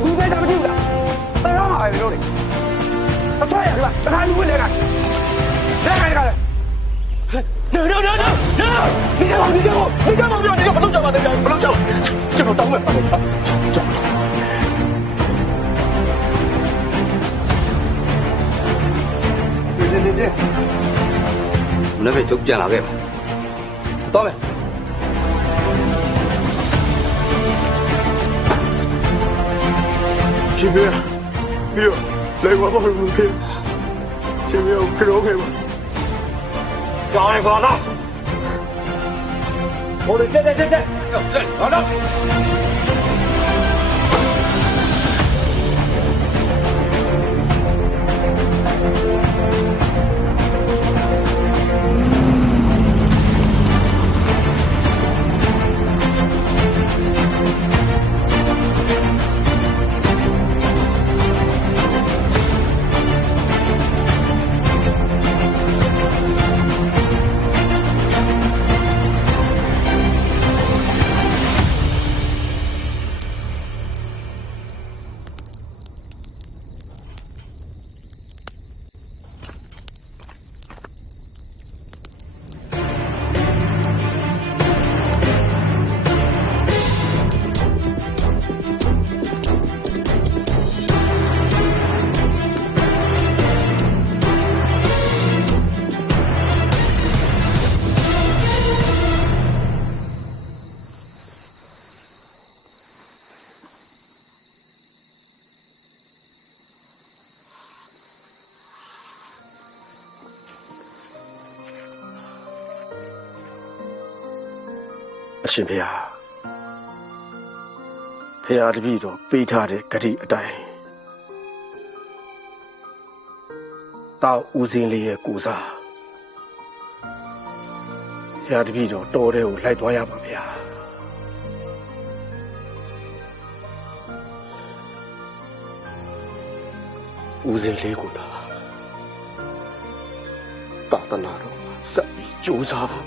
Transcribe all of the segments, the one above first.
ဘူးပဲတာမကြည့်ဘူးလားတော်မှာပဲလို့လေအထွတ်ရဒီမှာတခါလူဝင်လဲကလဲကလဲ No! 你干嘛？你不能叫嘛？不能叫，这个当面把叫。对，我那边就不见了，对吧？当面。前面，来我帮你陪，前面我陪我陪吧。叫你挂了。我的，这，拿着。အရှင်ဖေဟာတပည့်တော်ပေးထားတဲ့ဂတိအတိုင်းတောက်ဦးစင်းလေးရဲ့ကိုစားဖေဟာတပည့်တော်တော်တဲ့ကိုလိုက်သွားရပါဗျာဦးစင်းလေးကိုသာသာသနာတော်စက်ပြီးကြိုးစားဖို့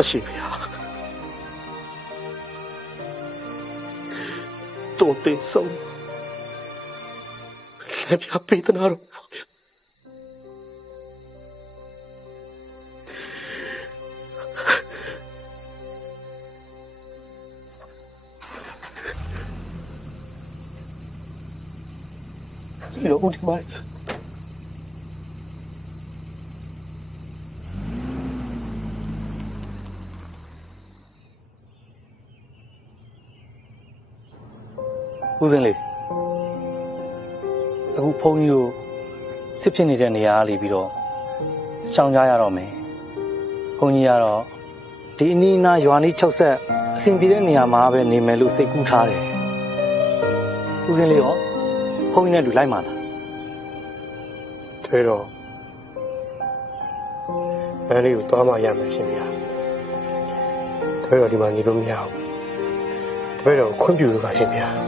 အရှင်ဖေဟာတော်တဲ့ဆုံးလက်ပြပေးသနာတော်ဒီလိုဦးဒီမိုင်းဦးစင်းလေးအခုဖုန်းကြီးတို့စစ်ဖြစ်နေတဲ့နေရာလေးပြီးတော့ရှောင်ကြရတော့မယ်။ဘုန်းကြီးကတော့ဒီအနီးအနားရွာနီးချုပ်ဆက်အဆင်ပြေတဲ့နေရာမှာပဲနေမယ်လို့စိတ်ကူးထားတယ်။ဦးစင်းလေးရောဖုန်းကြီးနဲ့လူလိုက်မှာလား။ထွေးတော့မန်းလေးကိုသွားမှရမယ်ရှင်ဗျာ။ထွေးတော့ဒီမှာနေလို့မရဘူး။ထွေးတော့ခွင့်ပြုလို့ပါရှင်ဗျာ။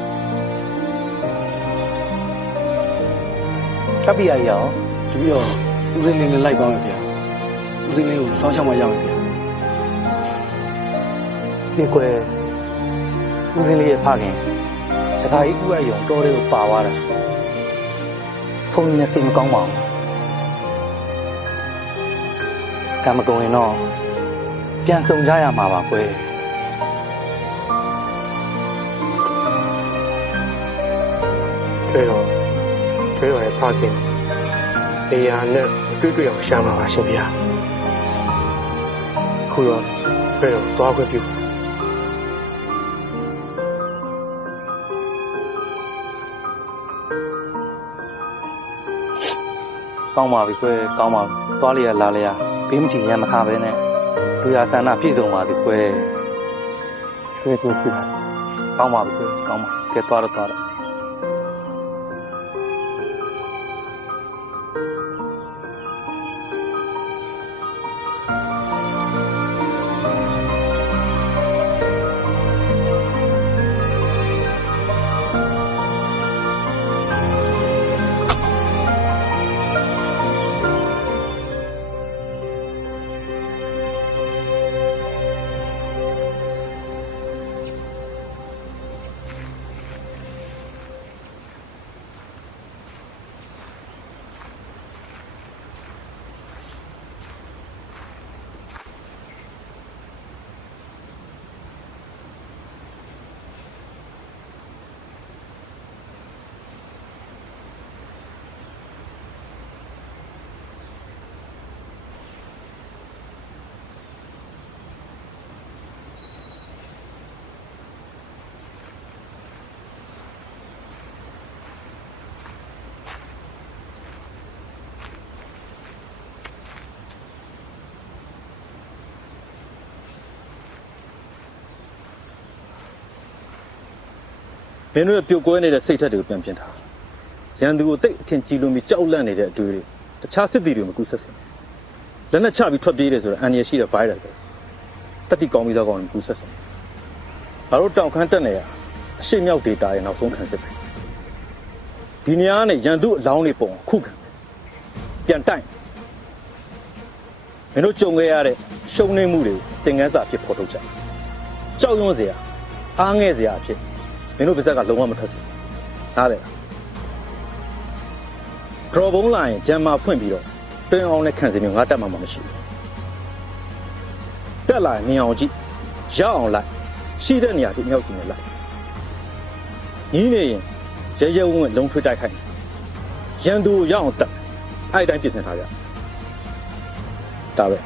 တပ်ပြရရအောင်တပည့်တော်ဦးစင်းလေးနဲ့လိုက်သွားမယ်ဗျာဦးစင်းလေးကိုစောင်းရှောက်မှရမယ်ဗျာဒီကွယ်ဦးစင်းလေးရဲ့ဖခင်တခါကြီးဦးအယုံတော်လေးကိုပါသွားတာဖုန်းနဲ့စိတ်မကောင်းပါဘူးကံမကုန်ရင်တော့ပြန်ဆုံကြရမှာပါကွယ်ထွေးတော်ရဲ့ဖခင်နေရာနဲ့တွေ့အောင်ရှာမှာပါရှင်ဗျာခုတော့ထွေးတော်သွားခွင့်ပြုကောင်းပါပြီကွယ်ကောင်းပါသွားလျက်လာလျက်ဘေးမထီရမခါပဲနဲ့လူရဆန္ဒပြည့်စုံပါသည်ကွယ်ထွေးပြတာကောင်းပါပြီကွယ်ကောင်းပါကဲသွားတော့ မင်းတို့ရဲ့ပြုတ်ကွဲနေတဲ့စိတ်ထက်တွေကိုပြန်ပြင်ထားရန်သူကိုတိတ်အထင်ကြီးလွန်ပြီးကြောက်လန့်နေတဲ့အတွေ့တွေတခြားစစ်သည်တွေမကူဆက်စင်လက်နဲ့ချပြီးထွက်ပြေးတယ်ဆိုတော့အန်ရရှိတဲ့ virus ပဲတတိကောင်းပြီးသားကောင်းရင်ကူဆက်စင်ငါတို့တောင်ခမ်းတက်နေရအရှိမြောက်ဒေတာရဲ့နောက်ဆုံးခံစစ်ပဲဒီနေရာကနေရန်သူအလောင်းတွေပုံခုခံပြန်တိုက်မင်းတို့ကြုံခဲ့ရတဲ့ရှုံးနေမှုတွေကိုသင်ခန်းစာအဖြစ်ဖော်ထုတ်ကြကြောက်ရွံ့စရာအားငယ်စရာအဖြစ်မင်းတို့ပါဇက်ကလုံးဝမထွက်စေနားလေလားဒရော်ဘုံလာရင်ဂျမ်မာဖွင့်ပြီးတော့တွင်းအောင်နဲ့ခံစီမျိုးငါတက်မှာမရှိဘူးတက်လာရင်မြင်အောင်ကြည့်ရောက်အောင်လိုက်ရှိတဲ့နေရာထိအမြောက်ကြီးနဲ့လိုက်ညီးနေရင်ရဲရဲဝံ့ဝံ့လုံးထွေးတိုက်ခိုက်ရန်သူကိုရောက်အောင်တက်အဲ့တိုင်းပြင်ဆင်ထားကြဒါပဲ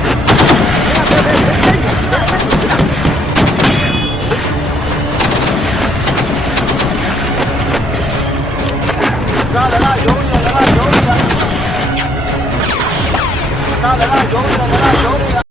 Hey!